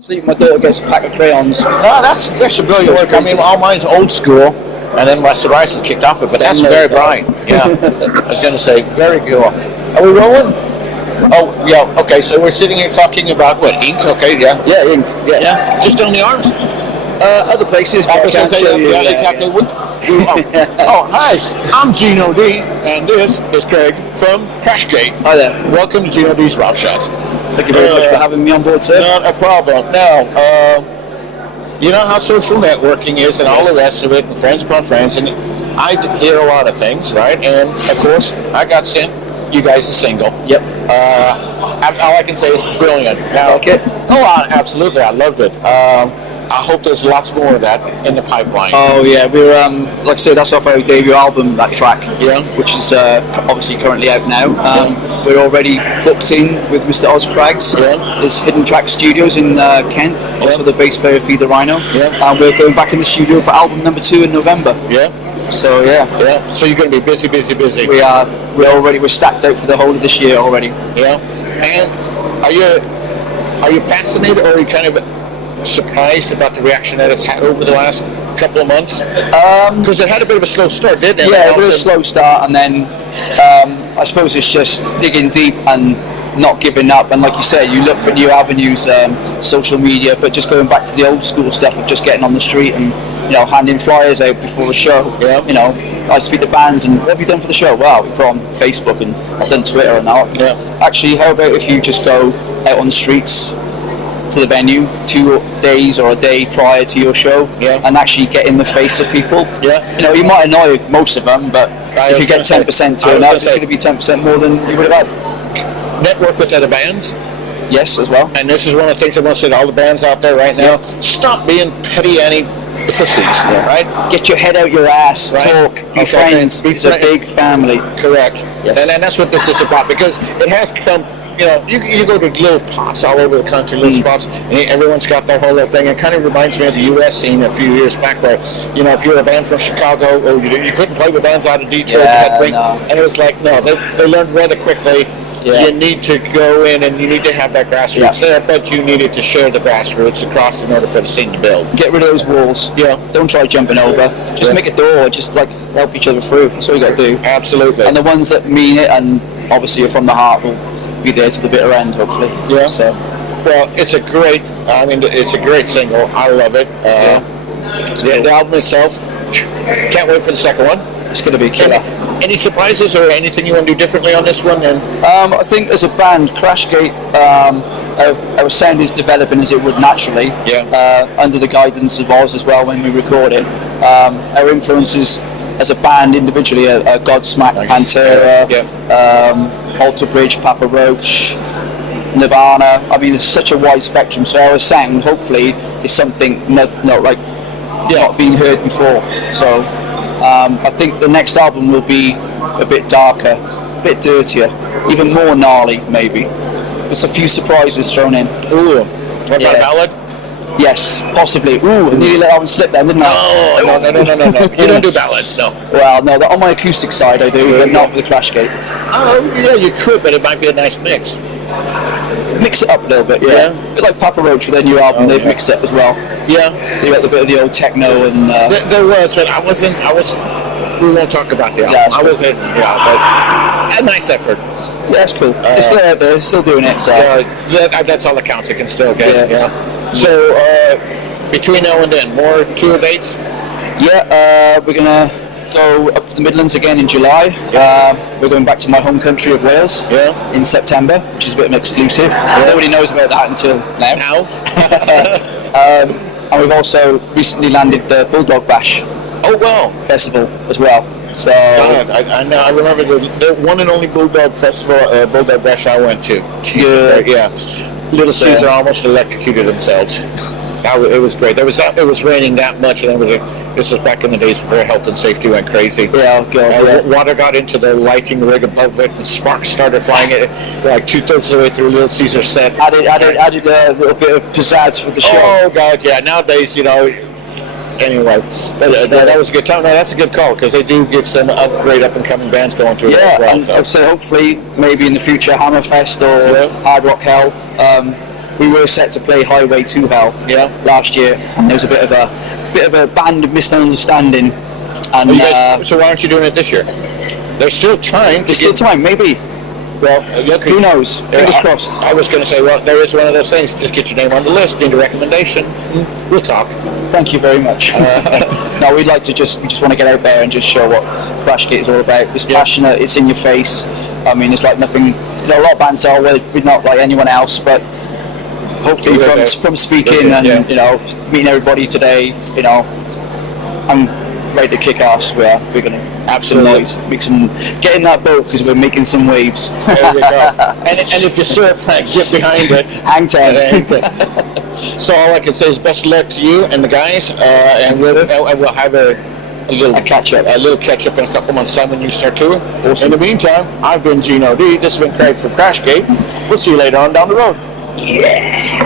sleep, my daughter gets a pack of crayons. No, that's a brilliant work. I mean, all mine's old school, and then my psoriasis kicked off it, but that's very bright. Yeah, I was going to say, very cool. Are we rolling? Oh, yeah, okay, so we're sitting here talking about, what, ink? Okay, yeah. Yeah, ink, Yeah, just on the arms? Other places, but I can't show you. Yeah, exactly. Hi, I'm Gino D, and this is Craig from CRASHGATE. Hi there. Welcome to Gino D's Rock Shots. Thank you very much for having me on board, sir. Not a problem. Now, you know how social networking is and all the rest of it, and friends upon friends, and I hear a lot of things, right? And, of course, I got sent you guys a single. Yep. All I can say is brilliant. Now, okay. Oh, absolutely. I loved it. I hope there's lots more of that in the pipeline. Oh yeah, we're like I say, that's off our debut album, that track. Yeah. Which is obviously currently out now. We're already booked in with Mr. Oz Craggs. Yeah. There's Hidden Track Studios in Kent. Also the bass player Feed the Rhino. Yeah. And we're going back in the studio for album number 2 in November. Yeah. So yeah. So you're going to be busy. We are. We're stacked out for the whole of this year already. Yeah. And are you fascinated, or are you kind of surprised about the reaction that it's had over the last couple of months? Because it had a bit of a slow start, didn't it? Yeah, a bit of a slow start, and then I suppose it's just digging deep and not giving up. And like you said, you look for new avenues, social media, but just going back to the old school stuff of just getting on the street and handing flyers out before the show. Yeah. I speak to bands and what have you done for the show? Wow, we put on Facebook and I've done Twitter and that. Yeah. Actually, how about if you just go out on the streets to the venue 2 days or a day prior to your show, and actually get in the face of people. Yeah. You might annoy most of them, but if you get 10% turn out, it's going to be 10% more than you would have had. Network with other bands. Yes, as well. And this is one of the things I want to say to all the bands out there right now. Stop being petty Annie pussies, right? Get your head out your ass, right? Talk, be friends. It's a big family. Correct. Yes. And that's what this is about, because it has come. You go to little pots all over the country, little spots, and everyone's got their whole little thing. It kind of reminds me of the U.S. scene a few years back, where, if you're a band from Chicago, you couldn't play with bands out of Detroit, and it was like, no, they learned rather quickly. Yeah. You need to go in and you need to have that grassroots there, but you needed to share the grassroots across in order for the scene to build. Get rid of those walls. Yeah. Don't try jumping over. Just make a door. Just help each other through. That's all you got to do. Absolutely. And the ones that mean it and obviously are from the heart will be there to the bitter end, hopefully. Yeah. So, well, it's a great single. I love it. The album itself, can't wait for the second one. It's going to be a killer. Any surprises or anything you want to do differently on this one? I think as a band, CRASHGATE, our sound is developing as it would naturally. Yeah. Under the guidance of Oz as well when we record it. Our influences as a band individually are Godsmack, Pantera, Alter Bridge, Papa Roach, Nirvana. I mean, there's such a wide spectrum. So our sound, hopefully, is something not being heard before. So I think the next album will be a bit darker, a bit dirtier, even more gnarly, maybe. There's a few surprises thrown in. Ooh, what about a ballad? Yes, possibly. Ooh, I nearly let that one slip then, didn't I? No. You don't do ballads, no. Well, no, on my acoustic side I do, but not with the CRASHGATE. Oh, yeah, you could, but it might be a nice mix. Mix it up a little bit, yeah. A bit like Papa Roach with their new album, they've mixed it as well. Yeah. They got a bit of the old techno and... There was, but we won't talk about the album. Yeah, I wasn't, but a nice effort. Yeah, that's cool. It's still out there, still doing it, so... That's all that counts, it can still get, So, between now and then, more tour dates? Yeah, we're going to go up to the Midlands again in July. We're going back to my home country of Wales in September, which is a bit of an exclusive. Nobody knows about that until now. And we've also recently landed the Bulldog Bash festival as well. So God, I remember the one and only Bulldog Festival, Bulldog Bash I went to. Little Caesar almost electrocuted themselves. It was great. It was raining that much, and this was back in the days before health and safety went crazy. Water got into the lighting rig above it, and sparks started flying. Like 2/3 of the way through Little Caesar set. Added a little bit of pizzazz for the show. Oh God, yeah. Nowadays, Anyway, that was a good time. No, that's a good call, because they do get some great up and coming bands going through it as well. And so hopefully, maybe in the future, Hammerfest or Hard Rock Hell. we were set to play Highway to Hell last year, and there was a bit of a band misunderstanding. And so why aren't you doing it this year? There's still time. There's still time, maybe. Well, who knows? Fingers crossed. I was going to say, well, there is one of those things. Just get your name on the list, need a recommendation. We'll talk. Thank you very much. No, we just want to get out there and just show what CRASHGATE is all about. It's passionate. It's in your face. I mean, it's like nothing. You know, a lot of bands say, "Oh, we're not like anyone else," but hopefully, from speaking and you know, meeting everybody today, you know, I'm ready to kick ass. We're gonna absolutely get in that boat because we're making some waves. There we go. and if you surf, get behind it. Hang tight. So all I can say is best of luck to you and the guys, and we'll have a little catch up in a couple months' time when you start touring. Awesome. In the meantime, I've been Gino D. This has been Craig from CRASHGATE. We'll see you later on down the road. Yeah.